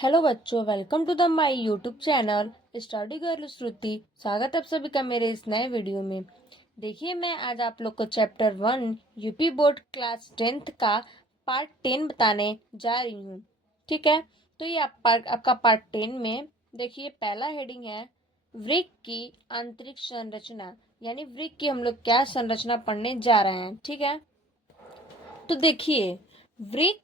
Hello बच्चों, welcome to the my YouTube channel study girl Shruti. स्वागत है आप सभी का मेरे इस नए वीडियो में। देखिए, मैं आज आप लोग को chapter 1 UP board class 10th का पार्ट 10 बताने जा रही हूँ। ठीक है, तो ये आपका पार्ट 10 में देखिए, पहला हेडिंग है वृक्क की आंतरिक संरचना, यानी वृक्क की हम लोग क्या संरचना पढ़ने जा रहे हैं। ठीक है, तो देखिए, वृक्क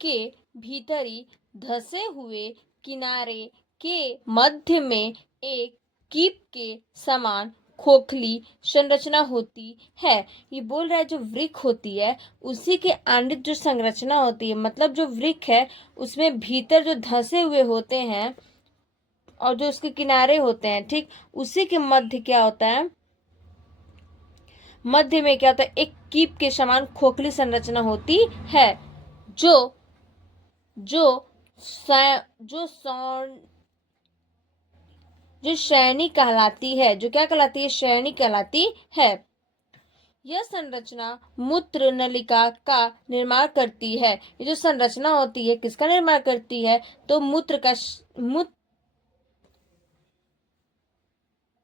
के भीतरी धसे हुए किनारे के मध्य में एक कीप के समान खोखली संरचना होती है। ये बोल रहा है जो वृक्क होती है उसी के आंतरिक जो संरचना होती है, मतलब जो वृक्क है उसमें भीतर जो धसे हुए होते हैं और जो उसके किनारे होते हैं, ठीक उसी के मध्य क्या होता है, मध्य में क्या होता है, एक कीप के समान खोखली संरचना होती है जो जो जो जो श्रेणी कहलाती है, जो क्या कहलाती है, श्रेणी कहलाती है। यह संरचना मूत्र नलिका का निर्माण करती है। ये जो संरचना होती है किसका निर्माण करती है, तो मूत्र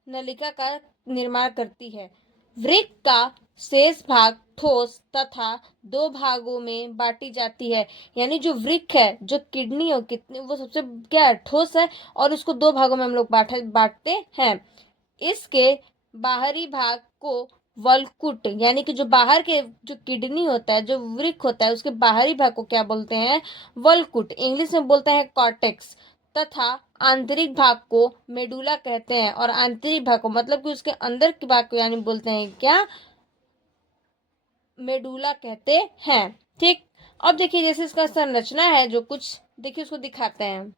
नलिका का निर्माण करती है। वृक्क का शेष भाग ठोस तथा दो भागों में बांटी जाती है। यानी जो वृक्क है, जो किडनी हो कितनी, वो सबसे क्या है, ठोस है, और उसको दो भागों में हम लोग बांटते हैं। इसके बाहरी भाग को वलकुट, यानी कि जो बाहर के जो किडनी होता है, जो वृक्क होता है, उसके बाहरी भाग को क्या बोलते हैं, वलकुट, इंग्लिश में बोलते हैं कॉर्टेक्स, तथा आंतरिक भाग को मेडुला कहते हैं। और आंतरिक भाग को मतलब कि उसके अंदर के भाग को यानी बोलते हैं क्या, मेडुला कहते हैं। ठीक, अब देखिए जैसे इसका संरचना है, जो कुछ देखिए उसको दिखाते हैं।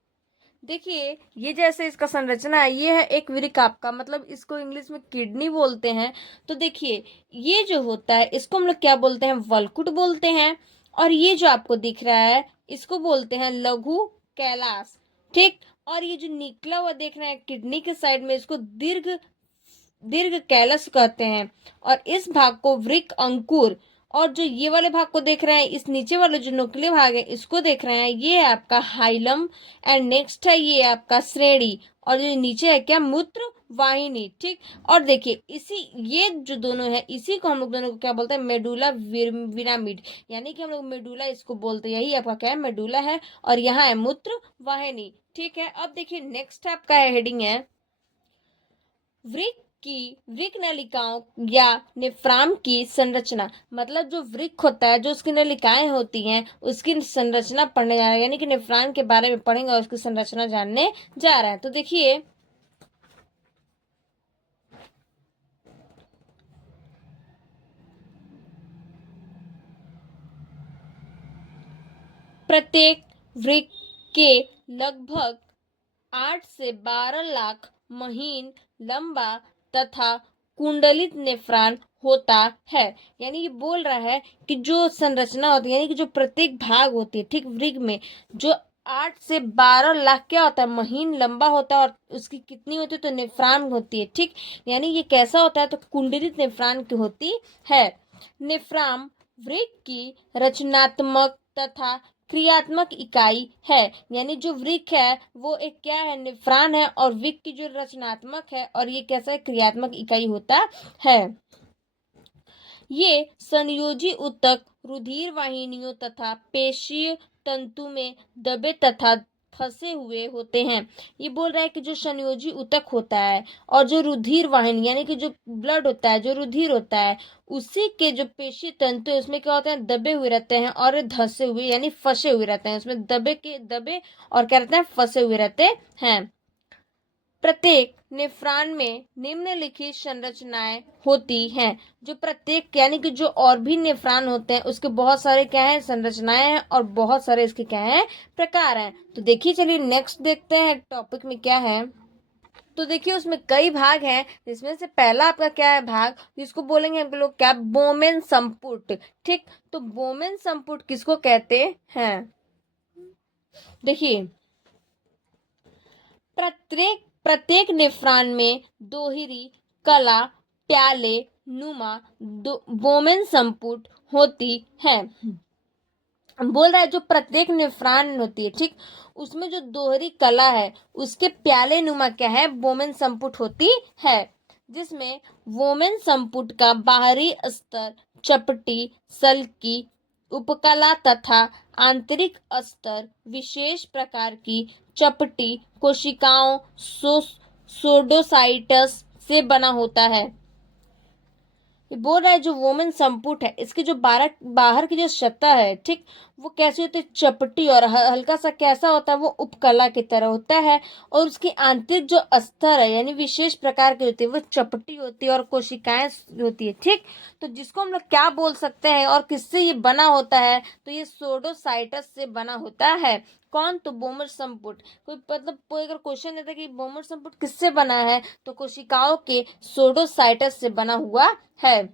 देखिए, ये जैसे इसका संरचना है, ये है एक वृक्क आपका, मतलब इसको इंग्लिश में किडनी बोलते हैं। तो देखिए, ये जो होता है इसको हम लोग क्या बोलते हैं, वलकुट बोलते हैं। और ये जो आपको दिख रहा है इसको बोलते हैं लघु कैलाश। ठीक, और ये जो निकला हुआ देख रहे हैं किडनी के साइड में, इसको दीर्घ दीर्घ कैलस कहते हैं। और इस भाग को वृक्क अंकुर, और जो ये वाले भाग को देख रहे हैं, इस नीचे वाले जो नुकीले भाग है इसको देख रहे हैं, ये है आपका हाइलम। एंड नेक्स्ट है ये आपका श्रेणी, और जो नीचे है क्या, मूत्र वाहिनी। ठीक, और देखिए इसी, ये जो दोनों है इसी को हम लोग दोनों को क्या बोलते हैं, मेडुला पिरामिड, यानी कि हम लोग मेडुला इसको बोलते हैं। यही आपका क्या है, मेडुला है, और यहाँ है मूत्र वाहिनी। ठीक है, अब देखिए नेक्स्ट आपका हेडिंग है वृक्क नलिकाओं या नेफ्रॉन की संरचना। मतलब जो वृक्क होता है, जो उसकी नलिकाएं होती हैं, उसकी संरचना पढ़ने जा रहे हैं, यानी कि नेफ्रॉन के बारे में पढ़ेंगे और उसकी संरचना जानने जा रहा है। तो देखिए, प्रत्येक वृक्क के लगभग 8 से 12 लाख महीन लंबा तथा कुंडलित नेफ्रॉन होता है। यानी ये बोल रहा है कि जो संरचना होती है, यानी कि जो प्रत्येक भाग होती है, ठीक वृक्क में, जो 8 से 12 लाख क्या होता है, महीन लंबा होता है, और उसकी कितनी होती है, तो नेफ्रॉन होती है। ठीक, यानी ये कैसा होता है, तो कुंडलित नेफ्रॉन की होती है। नेफ्रॉन वृक्क की रचनात्मक तथा क्रियात्मक इकाई है। यानी जो वृक्क है वो एक क्या है, नेफ्रॉन है, और वृक्क की जो रचनात्मक है, और ये कैसा है, क्रियात्मक इकाई होता है। ये संयोजी ऊतक रुधिर वाहिनियों तथा पेशीय तंतु में दबे तथा फंसे हुए होते हैं। ये बोल रहा है कि जो संयोजी ऊतक होता है और जो रुधिर वाहिनी, यानी कि जो ब्लड होता है, जो रुधिर होता है, उसी के जो पेशी तंतु है उसमें क्या होते हैं, दबे हुए रहते हैं और धंसे हुए यानी फंसे हुए रहते हैं। उसमें दबे और क्या रहते हैं, फंसे हुए रहते हैं। प्रत्येक नेफ्रॉन में निम्नलिखित संरचनाएं होती हैं। जो प्रत्येक यानी कि जो और भी नेफ्रॉन होते हैं उसके बहुत सारे क्या है, संरचनाएं हैं, और बहुत सारे इसके क्या है, प्रकार हैं। तो देखिए, चलिए नेक्स्ट देखते हैं टॉपिक में क्या है। तो देखिए उसमें कई भाग हैं, जिसमें से पहला आपका क्या है भाग, जिसको बोलेंगे हम लोग क्या, बोमेन संपुट। ठीक, तो बोमेन संपुट किसको कहते हैं, देखिए प्रत्येक नेफ्रॉन में दोहरी कला प्याले नुमा बोमेन संपुट होती है। बोल रहा है जो प्रत्येक नेफ्रॉन होती है, ठीक, उसमें जो दोहरी कला है उसके प्याले नुमा क्या है, वोमेन संपुट होती है, जिसमें वोमेन संपुट का बाहरी स्तर चपटी, सल्की, उपकला तथा आंतरिक स्तर विशेष प्रकार की चपटी कोशिकाओं सोडोसाइटस से बना होता है। ये बोल रहा है जो वोमेन संपुट है इसकी जो बाहर की जो सतह है, ठीक, वो कैसी होती है, चपटी और हल्का सा कैसा होता है, वो उपकला की तरह होता है। और उसकी आंतरिक जो अस्तर है यानी विशेष प्रकार की होती है वो चपटी होती है और कोशिकाएं होती है, ठीक। तो जिसको हम लोग क्या बोल सकते हैं और किससे ये बना होता है, तो ये सोडोसाइटस से बना होता है। कौन, तो बोमर संपुट। कोई मतलब कोई अगर क्वेश्चन देता है कि बोमर संपुट किससे बना है, तो कोशिकाओं के सोडोसाइटस से बना हुआ है।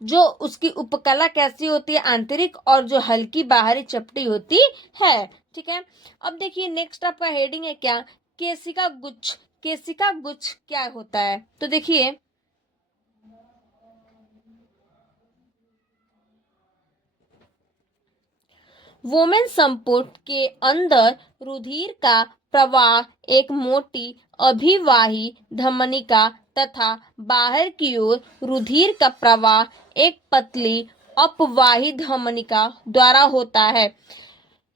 जो उसकी उपकला कैसी होती है, आंतरिक, और जो हल्की बाहरी चपटी होती है, ठीक है। अब देखिए नेक्स्ट आपका हेडिंग है क्या, केशिका गुच्छ। केशिका गुच्छ क्या होता है, तो देखिए वोमेन संपुट के अंदर रुधिर का प्रवाह एक मोटी अभिवाही धमनिका तथा बाहर की ओर रुधिर का प्रवाह एक पतली अपवाही धमनिका द्वारा होता है।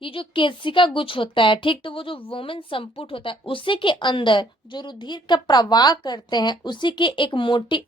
ये जो केशिका गुच्छ होता है, ठीक, तो वो जो वोमेन संपुट होता है उसी के अंदर जो रुधिर का प्रवाह करते हैं उसी के एक मोटी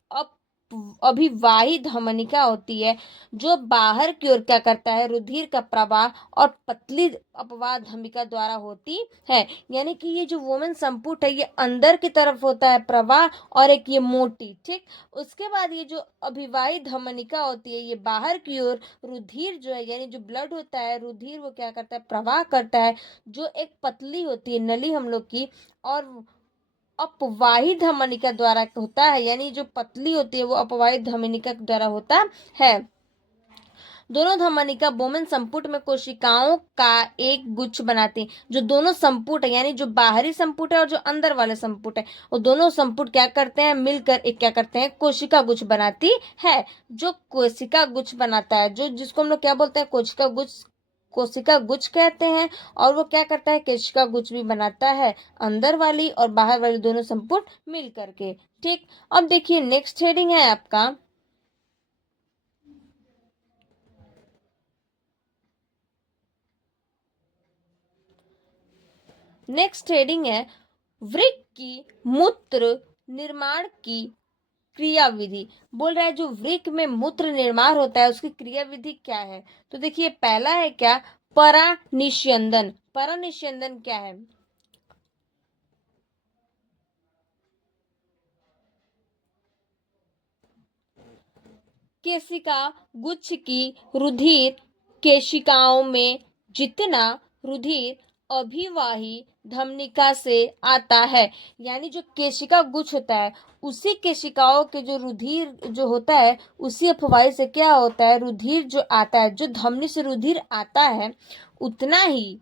अभिवाही धमनिका होती है जो बाहर की ओर क्या करता है, रुधिर का प्रवाह और पतली अपवाह धमिका द्वारा होती है। यानी कि ये जो वोमेन संपुट है ये अंदर की तरफ होता है प्रवाह और एक ये मोटी, ठीक। उसके बाद ये जो अभिवाही धमनिका होती है ये बाहर की ओर रुधिर जो है यानी जो ब्लड होता है, रुधिर वो क्या करता है, प्रवाह करता है, जो एक पतली होती है नली हम लोग की, और अपवाही धमनिका द्वारा होता है, यानी जो पतली होती है वो अपवाही धमनिका द्वारा होता है। दोनों धमनिका वोमेन संपुट में कोशिकाओं का एक गुच्छ बनाते हैं। जो दोनों संपुट है यानी जो बाहरी संपुट है और जो अंदर वाले संपुट है, वो दोनों संपुट क्या करते हैं, मिलकर एक क्या करते हैं, कोशिका गुच्छ बनाती है। जो कोशिका गुच्छ बनाता है, जो जिसको हम लोग क्या बोलते हैं, कोशिका गुच्छ कहते हैं। और वो क्या करता है, कोशिका गुच्छ भी बनाता है, अंदर वाली और बाहर वाली दोनों संपुट मिल करके, ठीक। अब देखिए नेक्स्ट हेडिंग है आपका, नेक्स्ट हेडिंग है वृक्क की मूत्र निर्माण की क्रिया विधि। बोल रहा है जो वृक्क में मूत्र निर्माण होता है उसकी क्रिया विधि क्या है, तो देखिए पहला है क्या, परानिस्यंदन। परानिस्यंदन क्या है, केशिका गुच्छ की रुधिर केशिकाओं में जितना रुधिर अभिवाही धमनिका से आता है, यानी जो केशिका गुच्छ होता है उसी केशिकाओं के जो रुधिर जो होता है उसी अभिवाही से क्या होता है, रुधिर जो आता है, जो धमनी से रुधिर आता है उतना ही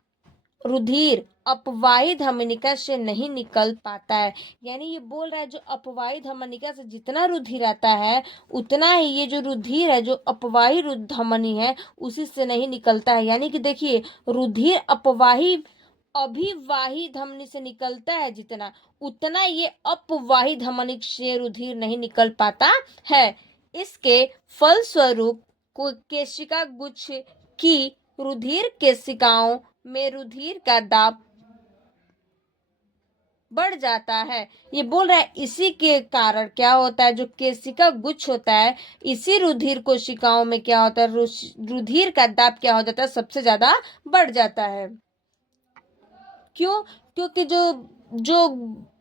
रुधिर अपवाही धमनिका से नहीं निकल पाता है। यानी ये बोल रहा है जो अपवाही धमनिका से जितना रुधिर आता है उतना ही ये जो रुधिर है जो अपवाही धमनी है उसी से नहीं निकलता है। यानी कि देखिए रुधिर अपवाही अभिवाही धमनी से निकलता है जितना, उतना ये अपवाही धमनी से रुधिर नहीं निकल पाता है। इसके फलस्वरूप केशिका गुच्छ की रुधिर केशिकाओं में रुधिर का दाब बढ़ जाता है। ये बोल रहा है इसी के कारण क्या होता है, जो केशिका गुच्छ होता है इसी रुधिर कोशिकाओं में क्या होता है, रुधिर का दाब क्या हो जाता है, सबसे ज्यादा बढ़ जाता है। क्यों, क्योंकि जो जो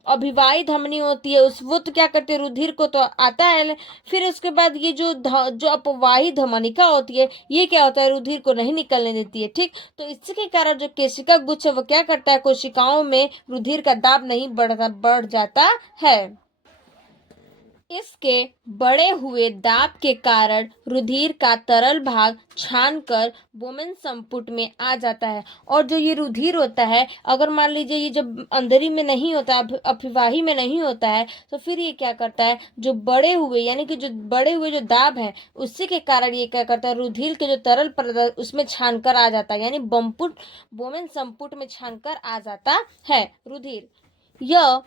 अभिवाही धमनी होती है उस वो तो क्या करती है, रुधिर को तो आता है, फिर उसके बाद ये जो अपवाही धमनिका होती है ये क्या होता है, रुधिर को नहीं निकलने देती है, ठीक। तो इसके कारण जो केशिका गुच्छ है वो क्या करता है, कोशिकाओं में रुधिर का दाब नहीं बढ़ जाता है। इसके बड़े हुए दाब के कारण रुधिर का तरल भाग छानकर बोमेन संपुट में आ जाता है। और जो ये रुधिर होता है, अगर मान लीजिए ये जब अंदरी में नहीं होता, अभिवाही में नहीं होता है, तो फिर ये क्या करता है, जो बड़े हुए यानी कि जो बड़े हुए जो दाब है उसी के कारण ये क्या करता है, रुधिर के जो तरल पदार्थ उसमें छानकर आ जाता है, यानी बोमेन संपुट में छानकर आ जाता है रुधिर। यह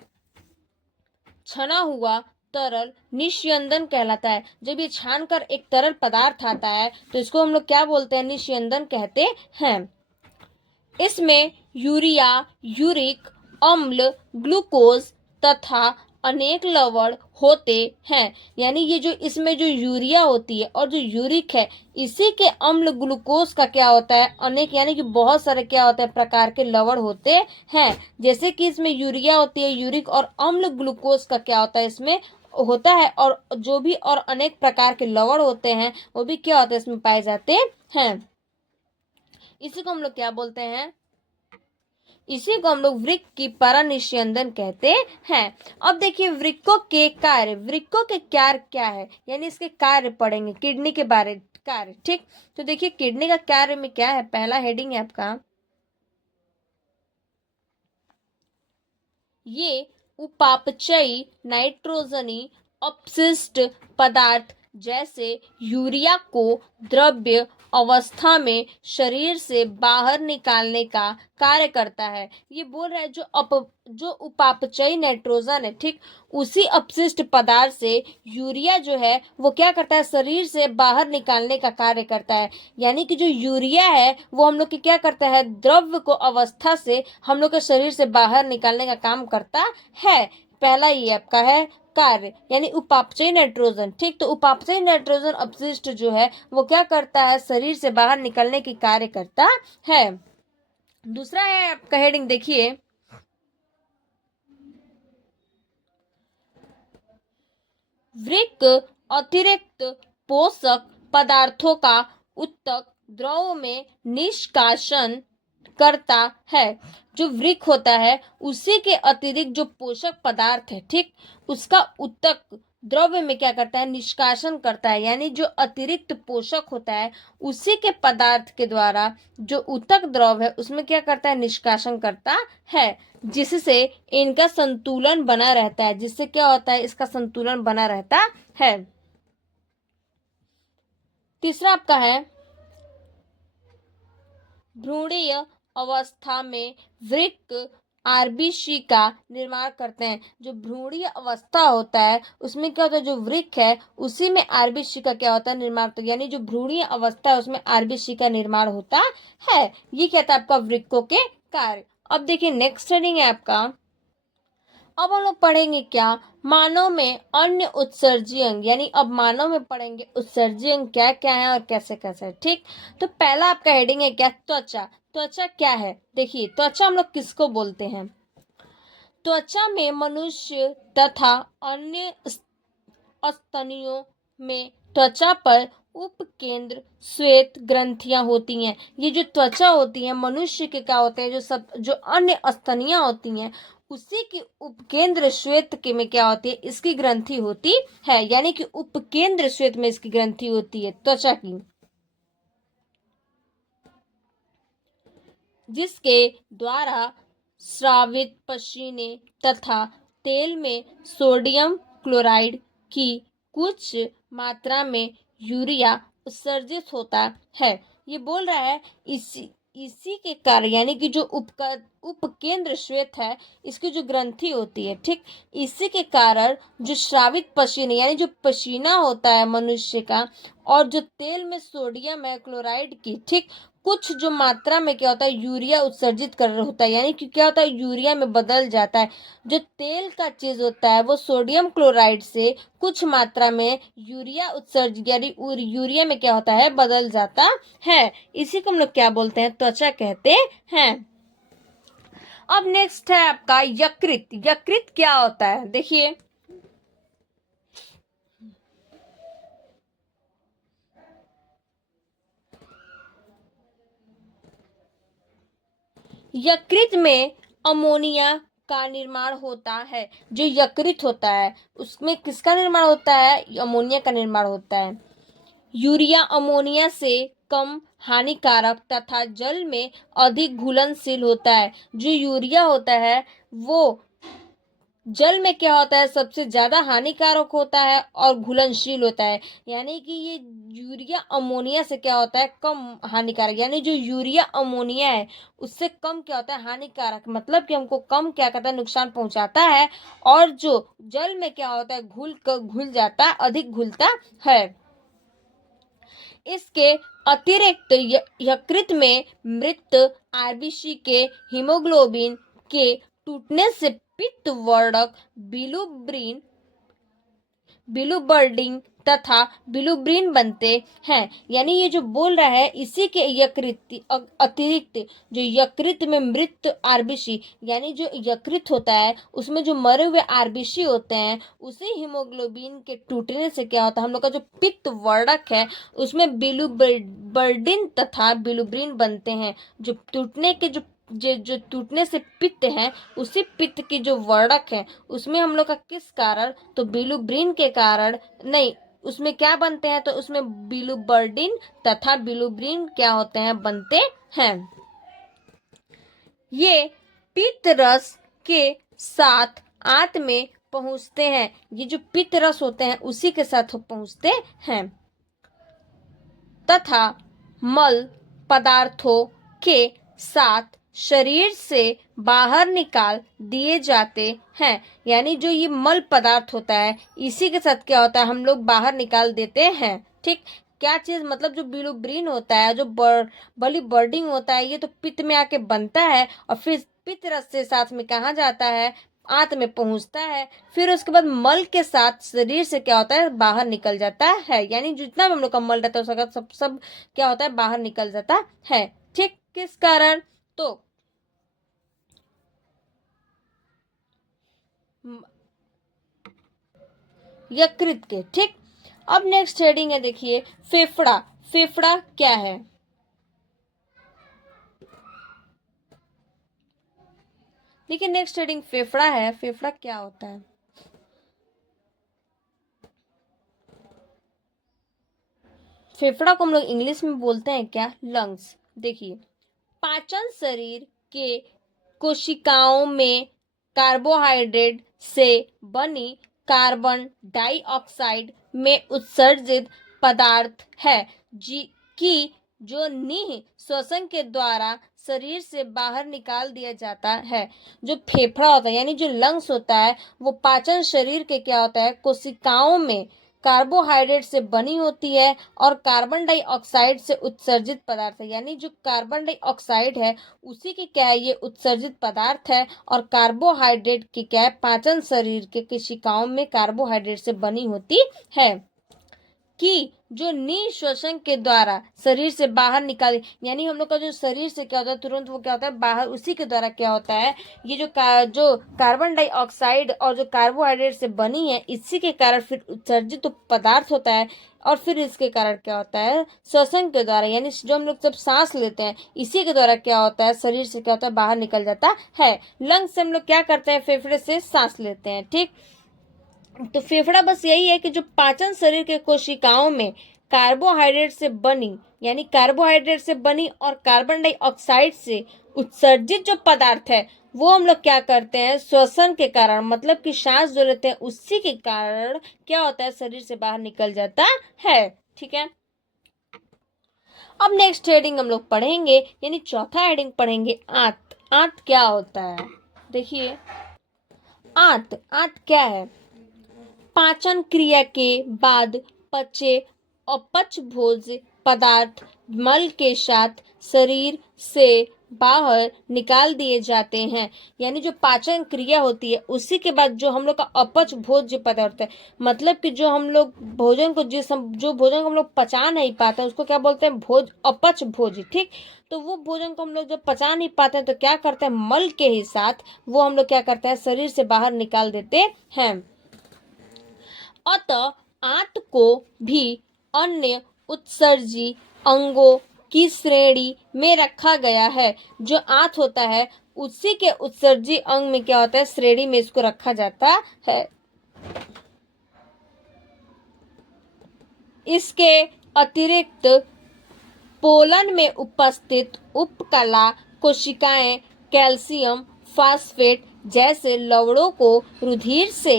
छना हुआ तरल निस्यंदन कहलाता है। जब ये छानकर एक तरल पदार्थ आता है तो इसको हम लोग क्या बोलते हैं, निस्यंदन कहते हैं। इसमें यूरिया, यूरिक अम्ल, ग्लूकोज तथा अनेक लवण होते हैं। यानी ये जो इसमें जो यूरिया होती है और जो यूरिक है, इसी के अम्ल ग्लूकोज का क्या होता है, अनेक यानी कि बहुत सारे क्या होता है प्रकार के लवण होते हैं। जैसे कि इसमें यूरिया होती है, यूरिक और अम्ल ग्लूकोज का क्या होता है इसमें होता है, और जो भी और अनेक प्रकार के लवण होते हैं वो भी क्या होते हैं इसमें पाए जाते हैं। इसी को हम लोग क्या बोलते हैं, इसी को हम लोग वृक्क की परानिस्यंदन कहते हैं। अब देखिए वृक्कों के कार्य, वृक्कों के कार्य क्या है, यानी इसके कार्य पढ़ेंगे, किडनी के बारे कार्य। ठीक, तो देखिए किडनी का कार्य में क्या है, पहला हेडिंग है आपका, ये उपापचयी नाइट्रोजनी अपशिष्ट पदार्थ जैसे यूरिया को द्रव्य अवस्था में शरीर से बाहर निकालने का कार्य करता है। ये बोल रहा है जो उपापचयी नाइट्रोजन है, ठीक, उसी अपशिष्ट पदार्थ से यूरिया जो है वो क्या करता है, शरीर से बाहर निकालने का कार्य करता है। यानी कि जो यूरिया है वो हम लोग की क्या करता है, द्रव्य को अवस्था से हम लोग के शरीर से बाहर निकालने का काम करता है। पहला ये आपका है कार्य, यानी उपापचयी नाइट्रोजन। ठीक, तो उपापचयी नाइट्रोजन अपशिष्ट जो है वो क्या करता है, शरीर से बाहर निकलने की कार्य करता है। दूसरा है आपका हेडिंग देखिए, वृक्क अतिरिक्त पोषक पदार्थों का उत्तक द्रव में निष्कासन करता है। जो वृक्क होता है उसी के अतिरिक्त जो पोषक पदार्थ है, ठीक, उसका उत्तक द्रव्य में क्या करता है, निष्कासन करता है। यानी जो अतिरिक्त पोषक होता है उसी के पदार्थ के द्वारा जो उत्तक द्रव है उसमें क्या करता है, निष्कासन करता है, जिससे इनका संतुलन बना रहता है। जिससे क्या होता है, इसका संतुलन बना रहता है। तीसरा आपका है, भ्रूणीय अवस्था में वृक्क आरबीसी का निर्माण करते हैं। जो भ्रूणीय अवस्था होता है उसमें क्या होता है, जो वृक्क है उसी में आरबीसी का क्या होता है, निर्माण होता है। यानी जो भ्रूणीय अवस्था है उसमें आरबीसी का निर्माण होता है। ये कहता है आपका वृक्कों के कार्य। अब देखिए नेक्स्ट हेडिंग है आपका, अब हम लोग पढ़ेंगे क्या, मानव में अन्य उत्सर्जी अंग। यानी अब मानव में पढ़ेंगे उत्सर्जी अंग क्या क्या है और कैसे कैसे है। ठीक, तो पहला आपका हेडिंग है क्या, त्वचा। त्वचा क्या है, देखिए त्वचा हम लोग किसको बोलते हैं, त्वचा में मनुष्य तथा अन्य स्तनियों में त्वचा पर उपकेंद्र श्वेत ग्रंथियां होती हैं। ये जो त्वचा होती है मनुष्य के क्या होते हैं, जो अन्य स्तनियां होती हैं उसी की उपकेंद्र श्वेत के में क्या होती है, इसकी ग्रंथि होती है। यानी कि उपकेंद्र श्वेत में इसकी ग्रंथि होती है त्वचा की, जिसके द्वारा स्रावित पसीने तथा तेल में सोडियम क्लोराइड की कुछ मात्रा में यूरिया उत्सर्जित होता है। ये बोल रहा है इसी के कारण, यानी कि जो उपकेंद्र श्वेत है इसकी जो ग्रंथि होती है, ठीक, इसी के कारण जो स्रावित पसीने यानी जो पसीना होता है मनुष्य का, और जो तेल में सोडियम है क्लोराइड की, ठीक, कुछ जो मात्रा में क्या होता है यूरिया उत्सर्जित कर रहा होता है। यानी कि क्या होता है, यूरिया में बदल जाता है। जो तेल का चीज होता है वो सोडियम क्लोराइड से कुछ मात्रा में यूरिया उत्सर्जित यानी यूरिया में क्या होता है, बदल जाता है। इसी को हम लोग क्या बोलते हैं, त्वचा कहते हैं। अब नेक्स्ट है आपका यकृत। यकृत क्या होता है, देखिए यकृत में अमोनिया का निर्माण होता है। जो यकृत होता है उसमें किसका निर्माण होता है? अमोनिया का निर्माण होता है। यूरिया अमोनिया से कम हानिकारक तथा जल में अधिक घुलनशील होता है। जो यूरिया होता है वो जल में क्या होता है? सबसे ज्यादा हानिकारक होता है और घुलनशील होता है। यानी कि ये यूरिया अमोनिया से क्या होता है? कम हानिकारक। यानी जो यूरिया अमोनिया है उससे कम क्या होता है? हानिकारक। मतलब कि हमको कम क्या करता है? नुकसान पहुंचाता है। और जो जल में क्या होता है? घुल जाता है, अधिक घुलता है। इसके अतिरिक्त यकृत में मृत आरबीसी के हीमोग्लोबिन के टूटने से पित्त वर्धक बिलुबर्डिन तथा बिलुब्रिन बनते हैं। यानी ये जो बोल रहा है इसी के अतिरिक्त जो यकृत में मृत आरबीसी, यानी जो यकृत होता है उसमें जो मरे हुए आरबीसी होते हैं उसी हीमोग्लोबिन के टूटने से क्या होता है? हम लोग का जो पित्त वर्धक है उसमें बिलुबर्डिन तथा बिलुब्रिन बनते हैं। जो टूटने के जो टूटने से पित्त है उसी पित्त की जो वर्धक है उसमें हम लोग का किस कारण? तो बिलुब्रिन के कारण नहीं, उसमें क्या बनते हैं? तो उसमें बिलुबर्डिन तथा बिलुब्रिन क्या होते हैं? बनते हैं। ये पित्त रस के साथ आंत में पहुंचते हैं। ये जो पित्त रस होते हैं उसी के साथ पहुंचते हैं तथा मल पदार्थों के साथ शरीर से बाहर निकाल दिए जाते हैं। यानी जो ये मल पदार्थ होता है इसी के साथ क्या होता है? हम लोग बाहर निकाल देते हैं। ठीक, क्या चीज? मतलब जो बिलुब्रिन होता है, जो बिलुबर्डिन होता है, ये तो पित्त में आके बनता है और फिर पित्त रस से साथ में कहाँ जाता है? आंत में पहुंचता है। फिर उसके बाद मल के साथ शरीर से क्या होता है? बाहर निकल जाता है। यानी जितना भी हम लोग का मल रहता है उसका सब क्या होता है? बाहर निकल जाता है। ठीक, किस कारण? तो यकृत के। ठीक, अब नेक्स्ट हेडिंग है, देखिए फेफड़ा। फेफड़ा क्या है? देखिए नेक्स्ट हेडिंग फेफड़ा है। फेफड़ा क्या होता है? फेफड़ा को हम लोग इंग्लिश में बोलते हैं क्या? लंग्स। देखिए पाचन शरीर के कोशिकाओं में कार्बोहाइड्रेट से बनी कार्बन डाइऑक्साइड में उत्सर्जित पदार्थ है जी की जो निह श्वसन के द्वारा शरीर से बाहर निकाल दिया जाता है। जो फेफड़ा होता है यानी जो लंग्स होता है वो पाचन शरीर के क्या होता है? कोशिकाओं में कार्बोहाइड्रेट से बनी होती है और कार्बन डाइऑक्साइड से उत्सर्जित पदार्थ है। यानी जो कार्बन डाइऑक्साइड है उसी की क्या है? ये उत्सर्जित पदार्थ है। और कार्बोहाइड्रेट की क्या है? पाचन शरीर के कोशिकाओं में कार्बोहाइड्रेट से बनी होती है कि जो निःश्वसन के द्वारा शरीर से बाहर निकाल, यानी हम लोग का जो शरीर से क्या होता है तुरंत वो क्या होता है? बाहर, उसी के द्वारा क्या होता है? ये जो कार्बन डाइऑक्साइड और जो कार्बोहाइड्रेट से बनी है इसी के कारण फिर उत्सर्जित तो पदार्थ होता है और फिर इसके कारण क्या होता है? श्वसन के द्वारा, यानी जो हम लोग जब सांस लेते हैं इसी के द्वारा क्या होता है? शरीर से क्या होता है? बाहर निकल जाता है। लंग्स से हम लोग क्या करते हैं? फेफड़े से सांस लेते हैं। ठीक, तो फेफड़ा बस यही है कि जो पाचन शरीर के कोशिकाओं में कार्बोहाइड्रेट से बनी, यानी कार्बोहाइड्रेट से बनी और कार्बन डाइऑक्साइड से उत्सर्जित जो पदार्थ है वो हम लोग क्या करते हैं? श्वसन के कारण, मतलब कि सांस जो लेते हैं उसी के कारण क्या होता है? शरीर से बाहर निकल जाता है। ठीक है, अब नेक्स्ट हेडिंग हम लोग पढ़ेंगे, यानी चौथा हेडिंग पढ़ेंगे आंत। आंत क्या होता है? देखिए आंत क्या है? पाचन क्रिया के बाद पचे अपच भोज्य पदार्थ मल के साथ शरीर से बाहर निकाल दिए जाते हैं। यानी जो पाचन क्रिया होती है उसी के बाद जो हम लोग का अपच भोज्य पदार्थ है, मतलब कि जो हम लोग भोजन को जो भोजन को हम लोग पचा नहीं पाते उसको क्या बोलते हैं? अपच भोज्य। ठीक, तो वो भोजन को हम लोग जब पचा नहीं पाते हैं तो क्या करते हैं? मल के ही साथ वो हम लोग क्या करते हैं? शरीर से बाहर निकाल देते हैं। अतः आंत को भी अन्य उत्सर्जी अंगों की श्रेणी में रखा गया है। जो आंत होता है उसी के उत्सर्जी अंग में क्या होता है, श्रेणी में इसको रखा जाता है। इसके अतिरिक्त पोलन में उपस्थित उपकला कोशिकाएं कैल्शियम फास्फेट जैसे लवणों को रुधिर से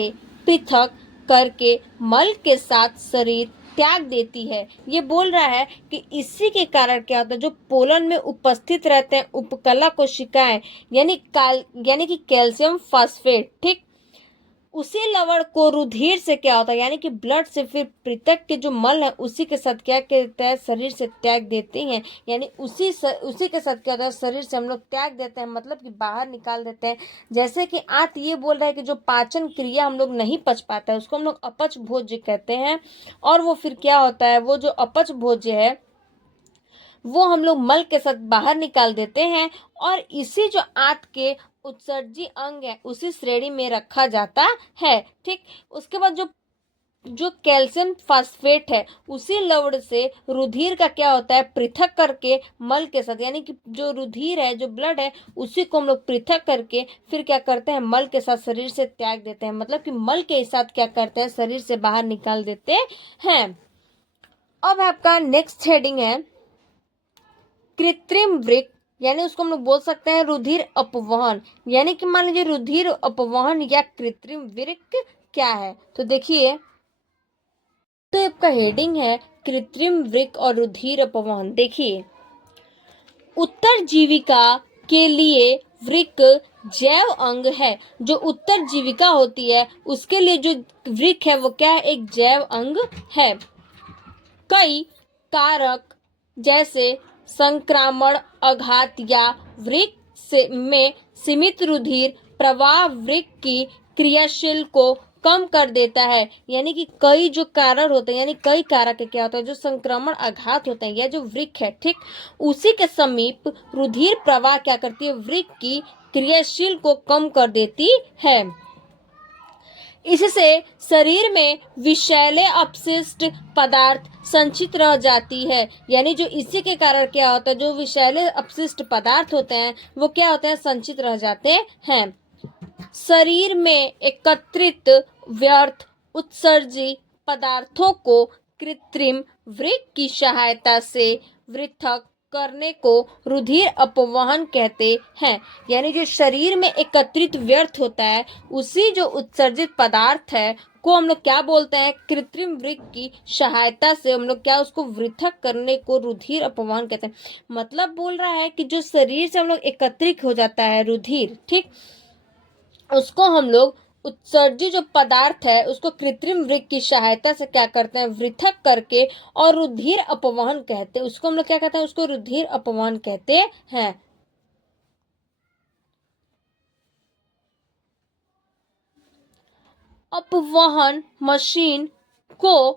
पृथक करके मल के साथ शरीर त्याग देती है। ये बोल रहा है कि इसी के कारण क्या होता है, जो पोलन में उपस्थित रहते हैं उपकला कोशिकाएं यानी कि कैल्शियम फास्फेट, ठीक, उसी लवण को रुधिर से क्या होता है यानी कि ब्लड से फिर पृथक के जो मल है उसी के साथ क्या कहते हैं, शरीर से त्याग देते हैं। यानी उसी के साथ क्या होता है, शरीर से हम लोग त्याग देते हैं, मतलब कि बाहर निकाल देते हैं। जैसे कि आत ये बोल रहा है कि जो पाचन क्रिया हम लोग नहीं पच पाता है उसको हम लोग अपच भोज्य कहते हैं। और वो फिर क्या होता है, वो जो अपच भोज्य है वो हम लोग मल के साथ बाहर निकाल देते हैं और इसी जो आंत के उत्सर्जी अंग है उसी श्रेणी में रखा जाता है। ठीक, उसके बाद जो कैल्शियम फास्फेट है उसी लवण से रुधिर का क्या होता है, पृथक करके मल के साथ, यानी कि जो रुधिर है जो ब्लड है उसी को हम लोग पृथक करके फिर क्या करते हैं, मल के साथ शरीर से त्याग देते हैं, मतलब कि मल के साथ क्या करते हैं, शरीर से बाहर निकाल देते हैं। अब आपका नेक्स्ट हेडिंग है कृत्रिम वृक्क, यानी उसको हम लोग बोल सकते हैं रुधिर अपवहन। यानी कि मान लीजिए रुधिर अपवहन या कृत्रिम वृक्क क्या है, तो देखिए, तो आपका हेडिंग है कृत्रिम वृक्क और रुधिर अपवहन। देखिए, उत्तरजीविका के लिए वृक्क जैव अंग है। जो उत्तरजीविका होती है उसके लिए जो वृक्क है वो क्या है, एक जैव अंग है। कई कारक जैसे संक्रामण आघात या वृक्क में सीमित रुधिर प्रवाह वृक्क की क्रियाशील को कम कर देता है। यानी कि कई जो कारण होते हैं, यानी कई कारक क्या होता है, जो संक्रमण आघात होते हैं या जो वृक्क है, ठीक, उसी के समीप रुधिर प्रवाह क्या करती है, वृक्क की क्रियाशील को कम कर देती है। इससे शरीर में विषैले अपशिष्ट पदार्थ संचित रह जाती है। यानी जो इसी के कारण क्या होता है, जो विषैले अपशिष्ट पदार्थ होते हैं वो क्या होते हैं, संचित रह जाते हैं। शरीर में एकत्रित व्यर्थ उत्सर्जी पदार्थों को कृत्रिम वृक्क की सहायता से पृथक करने को रुधिर अपवहन कहते हैं। यानी जो शरीर में एकत्रित व्यर्थ होता है उसी जो उत्सर्जित पदार्थ है को हम लोग क्या बोलते हैं, कृत्रिम वृक्क की सहायता से हम लोग क्या उसको पृथक करने को रुधिर अपवहन कहते हैं। मतलब बोल रहा है कि जो शरीर से हम लोग एकत्रित हो जाता है रुधिर, ठीक, उसको हम लोग उत्सर्जी जो पदार्थ है उसको कृत्रिम वृक्क की सहायता से क्या करते हैं, पृथक करके और रुधिर अपवहन कहते हैं। उसको हम लोग क्या कहते हैं, उसको रुधिर अपवहन कहते हैं। अपवहन मशीन को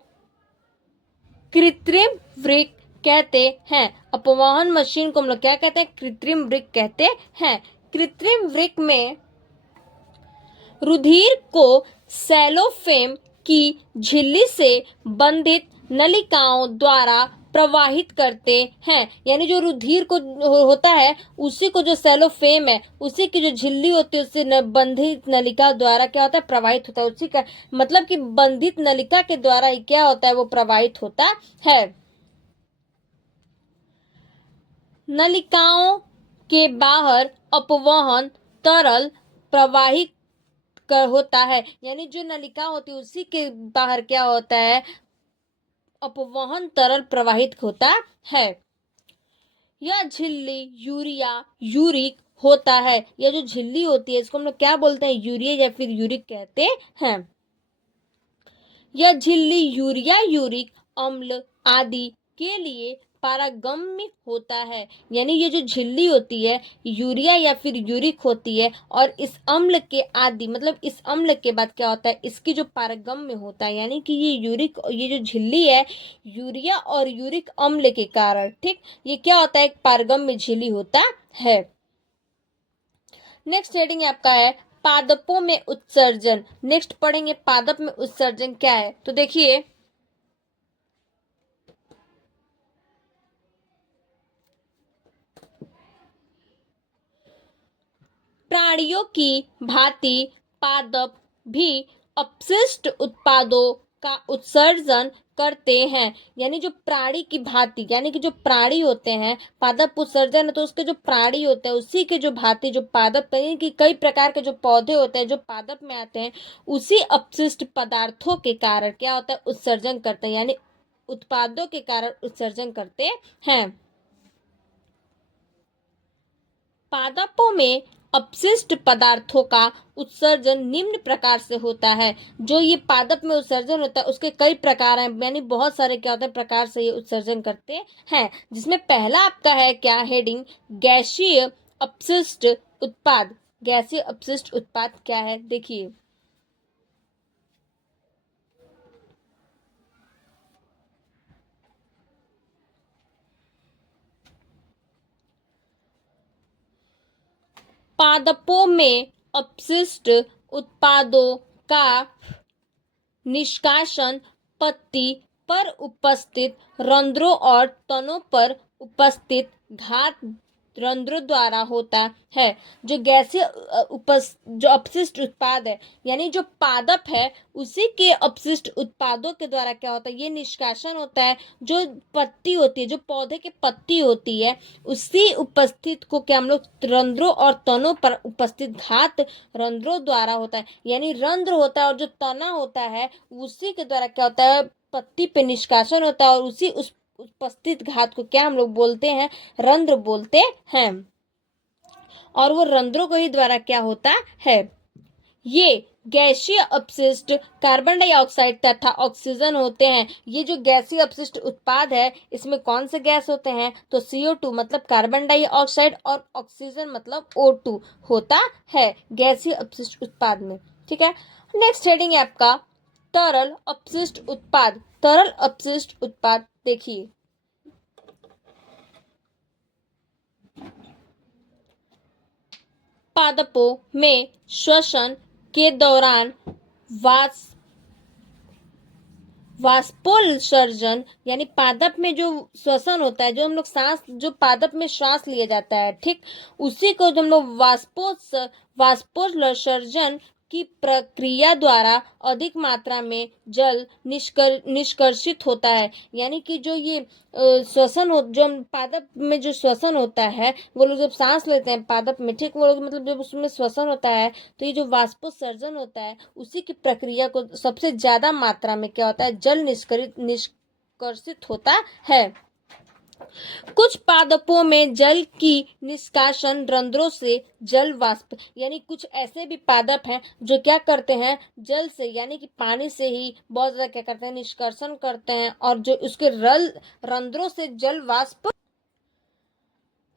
कृत्रिम वृक्क कहते हैं। अपवहन मशीन को हम लोग क्या कहते हैं, कृत्रिम वृक्क कहते हैं। कृत्रिम वृक्क में रुधिर को सेलोफेम की झिल्ली से बंधित नलिकाओं द्वारा प्रवाहित करते हैं। यानी जो रुधिर को होता है उसी को जो सेलोफेम है उसी की जो झिल्ली होती है उससे बंधित नलिका द्वारा क्या होता है, प्रवाहित होता है। उसी का मतलब कि बंधित नलिका के द्वारा क्या होता है, वो प्रवाहित होता है। नलिकाओं के बाहर अपवहन तरल प्रवाहित होता है। यानी जो नलिका होती है उसी के बाहर क्या होता है, अपवहन तरल प्रवाहित होता है। यह झिल्ली यूरिया यूरिक होता है। यह जो झिल्ली होती है इसको हम लोग क्या बोलते हैं, यूरिया या फिर यूरिक कहते हैं। यह झिल्ली यूरिया यूरिक अम्ल आदि के लिए पारगम्य होता है। यानी ये जो झिल्ली होती है यूरिया या फिर यूरिक होती है और इस अम्ल के आदि मतलब इस अम्ल के बाद क्या होता है, इसकी जो पारगम्य होता है, यानी कि ये जो झिल्ली है यूरिया और यूरिक अम्ल के कारण, ठीक, ये क्या होता है, एक पारगम्य झिल्ली होता है। नेक्स्ट हेडिंग आपका है पादपों में उत्सर्जन। नेक्स्ट पढ़ेंगे पादप में उत्सर्जन क्या है, तो देखिए, प्राणियों की भांति पादप भी अपशिष्ट उत्पादों का उत्सर्जन करते हैं। यानी जो प्राणी की भांति, यानी कि जो प्राणी होते हैं, पादप उत्सर्जन है तो उसके जो प्राणी होते हैं उसी के जो भांति जो पादप, यानी कि कई प्रकार के जो पौधे होते हैं जो पादप में आते हैं, उसी अपशिष्ट पदार्थों के कारण क्या होता है, उत्सर्जन करते हैं, यानी उत्पादों के कारण उत्सर्जन करते हैं। पादपों में अपशिष्ट पदार्थों का उत्सर्जन निम्न प्रकार से होता है। जो ये पादप में उत्सर्जन होता है उसके कई प्रकार हैं, यानी बहुत सारे क्या होते हैं प्रकार से ये उत्सर्जन करते हैं। जिसमें पहला आपका है क्या हेडिंग, गैसीय अपशिष्ट उत्पाद। गैसीय अपशिष्ट उत्पाद क्या है, देखिए। पादपों में अपशिष्ट उत्पादों का निष्कासन पत्ती पर उपस्थित रंध्रों और तनों पर उपस्थित घात रंध्रों द्वारा होता है। जो गैसीय जो अपशिष्ट उत्पाद है, यानी जो पादप है उसी के अपशिष्ट उत्पादों के द्वारा क्या होता है, ये निष्कासन होता है। जो पत्ती होती है, जो पौधे की पत्ती होती है, उसी उपस्थित को क्या हम लोग रंध्रों और तनों पर उपस्थित घात रंध्रों द्वारा होता है। यानी रंध्र होता है और जो तना होता है उसी के द्वारा क्या होता है, पत्ती पे निष्कासन होता है और उसी उस उपस्थित घात को क्या हम लोग बोलते हैं, रंध्र बोलते हैं। और वो रंध्रों को ही द्वारा क्या होता है, ये गैसीय अपशिष्ट कार्बन डाइऑक्साइड तथा ऑक्सीजन होते हैं। ये जो गैसीय अपशिष्ट उत्पाद है इसमें कौन से गैस होते हैं, तो CO2 मतलब कार्बन डाइऑक्साइड और ऑक्सीजन मतलब O2 होता है गैसीय अपशिष्ट उत्पाद में। ठीक है, नेक्स्ट हेडिंग है आपका तरल अपशिष्ट उत्पाद। तरल अपशिष्ट उत्पाद देखिए, पादपों में श्वसन के दौरान वाष्पोत्सर्जन, यानी पादप में जो श्वसन होता है, जो हम लोग सांस, जो पादप में श्वास लिया जाता है, ठीक, उसी को जो हम लोग वाष्पोत्सर्जन की प्रक्रिया द्वारा अधिक मात्रा में जल निष्कर्षित होता है। यानी कि जो ये श्वसन हो, जो पादप में जो श्वसन होता है, वो लोग जब सांस लेते हैं पादप में, ठीक, वो लोग मतलब जब उसमें श्वसन होता है तो ये जो वाष्पोत्सर्जन होता है उसी की प्रक्रिया को सबसे ज्यादा मात्रा में क्या होता है, जल निष्कर्षित होता है। कुछ पादपों में जल की निष्कासन रंध्रों से जल वाष्प, यानी कुछ ऐसे भी पादप हैं जो क्या करते हैं, जल से यानी कि पानी से ही बहुत ज्यादा क्या करते हैं, निष्कर्षण करते हैं, और जो उसके रंध्रों से जल वाष्प,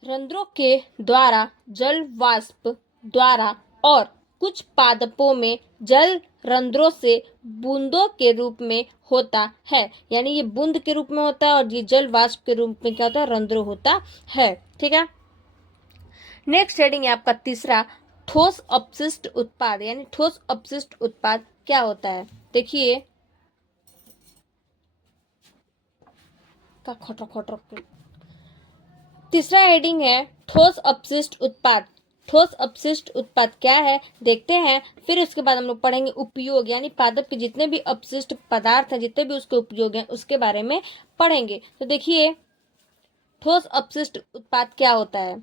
रंध्रों के द्वारा जल वाष्प द्वारा, और कुछ पादपों में जल रंध्रों से बूंदों के रूप में होता है। यानी ये बूंद के रूप में होता है और ये जल वाष्प के रूप में क्या होता है, रंध्र होता है। ठीक है, नेक्स्ट हेडिंग है आपका तीसरा, ठोस अपशिष्ट उत्पाद। यानी ठोस अपशिष्ट उत्पाद क्या होता है, देखिए। तीसरा हेडिंग है ठोस अपशिष्ट उत्पाद। ठोस अपशिष्ट उत्पाद क्या है देखते हैं, फिर उसके बाद हम लोग पढ़ेंगे उपयोग, यानी पादप के जितने भी अपशिष्ट पदार्थ हैं, जितने भी उसके उपयोग हैं उसके बारे में पढ़ेंगे। तो देखिए, ठोस अपशिष्ट उत्पाद क्या होता है।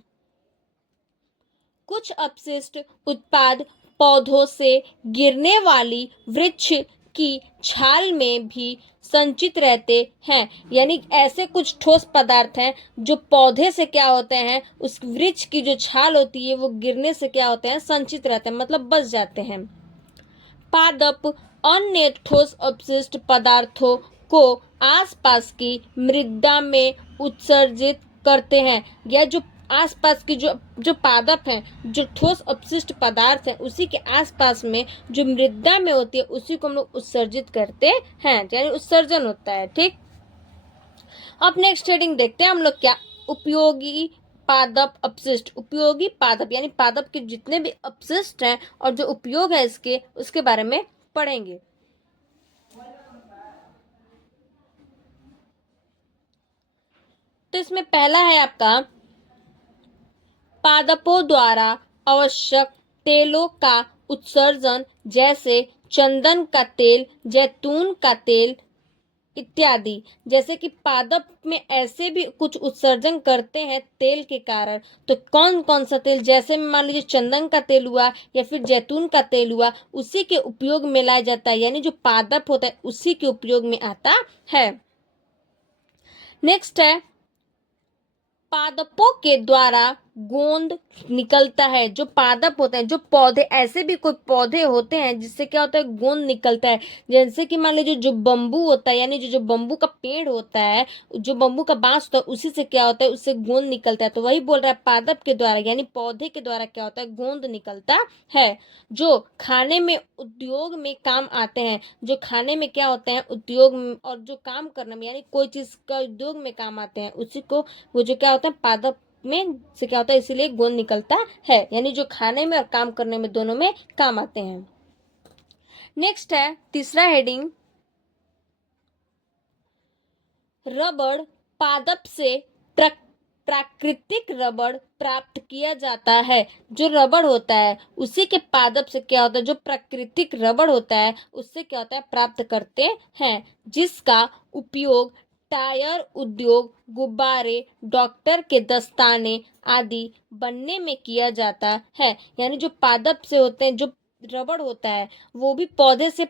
कुछ अपशिष्ट उत्पाद पौधों से गिरने वाली वृक्ष की छाल में भी संचित रहते हैं। यानी ऐसे कुछ ठोस पदार्थ हैं जो पौधे से क्या होते हैं, उस वृक्ष की जो छाल होती है वो गिरने से क्या होते हैं, संचित रहते हैं, मतलब बच जाते हैं। पादप अन्य ठोस अपशिष्ट पदार्थों को आसपास की मृदा में उत्सर्जित करते हैं। या जो आसपास की जो पादप हैं, जो ठोस अपशिष्ट पदार्थ हैं, उसी के आसपास में जो मृदा में होती है उसी को हम लोग उत्सर्जित करते हैं, यानी उत्सर्जन होता है। ठीक, अब नेक्स्ट हेडिंग देखते हैं हम लोग क्या, उपयोगी पादप अपशिष्ट। उपयोगी पादप यानी पादप के जितने भी अपशिष्ट हैं और जो उपयोग है इसके, उसके बारे में पढ़ेंगे। तो इसमें पहला है आपका पादपों द्वारा आवश्यक तेलों का उत्सर्जन जैसे चंदन का तेल, जैतून का तेल इत्यादि। जैसे कि पादप में ऐसे भी कुछ उत्सर्जन करते हैं तेल के कारण, तो कौन कौन सा तेल, जैसे मान लीजिए चंदन का तेल हुआ या फिर जैतून का तेल हुआ, उसी के उपयोग में लाया जाता है, यानी जो पादप होता है उसी के उपयोग में आता है। नेक्स्ट है, पादपों के द्वारा गोंद निकलता है। जो पादप होते हैं, जो पौधे, ऐसे भी कोई पौधे होते हैं जिससे क्या होता है, गोंद निकलता है। जैसे कि मान लीजिए जो बम्बू होता है, यानी जो बम्बू का पेड़ होता है, जो बम्बू का बांस होता है, उसी से क्या होता है, उससे गोंद निकलता है। तो वही बोल रहा है, पादप के द्वारा यानी पौधे के द्वारा क्या होता है, गोंद निकलता है, जो खाने में उद्योग में काम आते हैं। जो खाने में क्या होते हैं, उद्योग और जो काम करने में, यानी कोई चीज का उद्योग में काम आते हैं, उसी को वो जो क्या होता है, पादप में से क्या होता है, इसीलिए गोंद निकलता है, यानी जो खाने में और काम करने में दोनों में काम आते हैं। नेक्स्ट है तीसरा हेडिंग, रबड़ पादप से प्राकृतिक रबड़ प्राप्त किया जाता है। जो रबड़ होता है उसी के पादप से क्या होता है, जो प्राकृतिक रबड़ होता है उससे क्या होता है, प्राप्त करते हैं, जिसका उपयोग टायर उद्योग, गुब्बारे, डॉक्टर के दस्ताने आदि बनने में किया जाता है। यानी जो पादप से होते हैं, जो रबड़ होता है वो भी पौधे से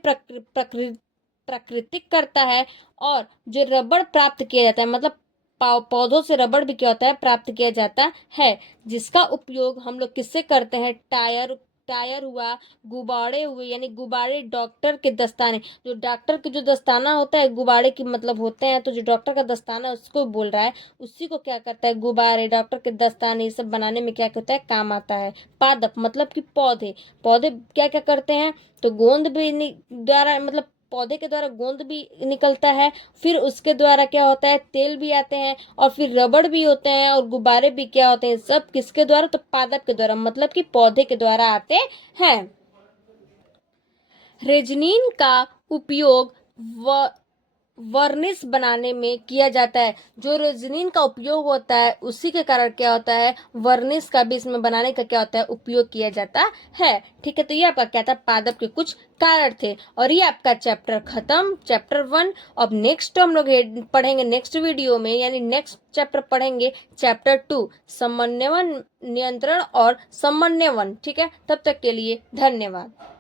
प्राकृतिक करता है, और जो रबड़ प्राप्त किया जाता है, मतलब पौधों से रबड़ भी क्या होता है, प्राप्त किया जाता है, जिसका उपयोग हम लोग किससे करते हैं, टायर हुआ, गुब्बारे हुए, यानी गुब्बारे, डॉक्टर के दस्ताने, जो डॉक्टर के जो दस्ताना होता है गुब्बारे की मतलब होते हैं, तो जो डॉक्टर का दस्ताना उसको बोल रहा है, उसी को क्या करता है, गुब्बारे, डॉक्टर के दस्ताने, ये सब बनाने में क्या करता है, काम आता है। पादप मतलब कि पौधे, पौधे क्या क्या करते हैं, तो गोंद भी द्वारा, मतलब पौधे के द्वारा गोंद भी निकलता है, फिर उसके द्वारा क्या होता है, तेल भी आते हैं, और फिर रबड़ भी होते हैं, और गुब्बारे भी क्या होते हैं, सब किसके द्वारा, तो पादप के द्वारा, मतलब कि पौधे के द्वारा आते हैं। रेजनीन का उपयोग वर्निश बनाने में किया जाता है। जो रेजनीन का उपयोग होता है उसी के कारण क्या होता है, वर्निश का भी इसमें बनाने का क्या होता है, उपयोग किया जाता है। ठीक है, तो ये आपका क्या था, पादप के कुछ कारण थे, और ये आपका चैप्टर खत्म, चैप्टर 1। अब नेक्स्ट हम लोग पढ़ेंगे नेक्स्ट वीडियो में, यानी नेक्स्ट चैप्टर पढ़ेंगे चैप्टर 2, समन्वय, नियंत्रण और समन्वय। ठीक है, तब तक के लिए धन्यवाद।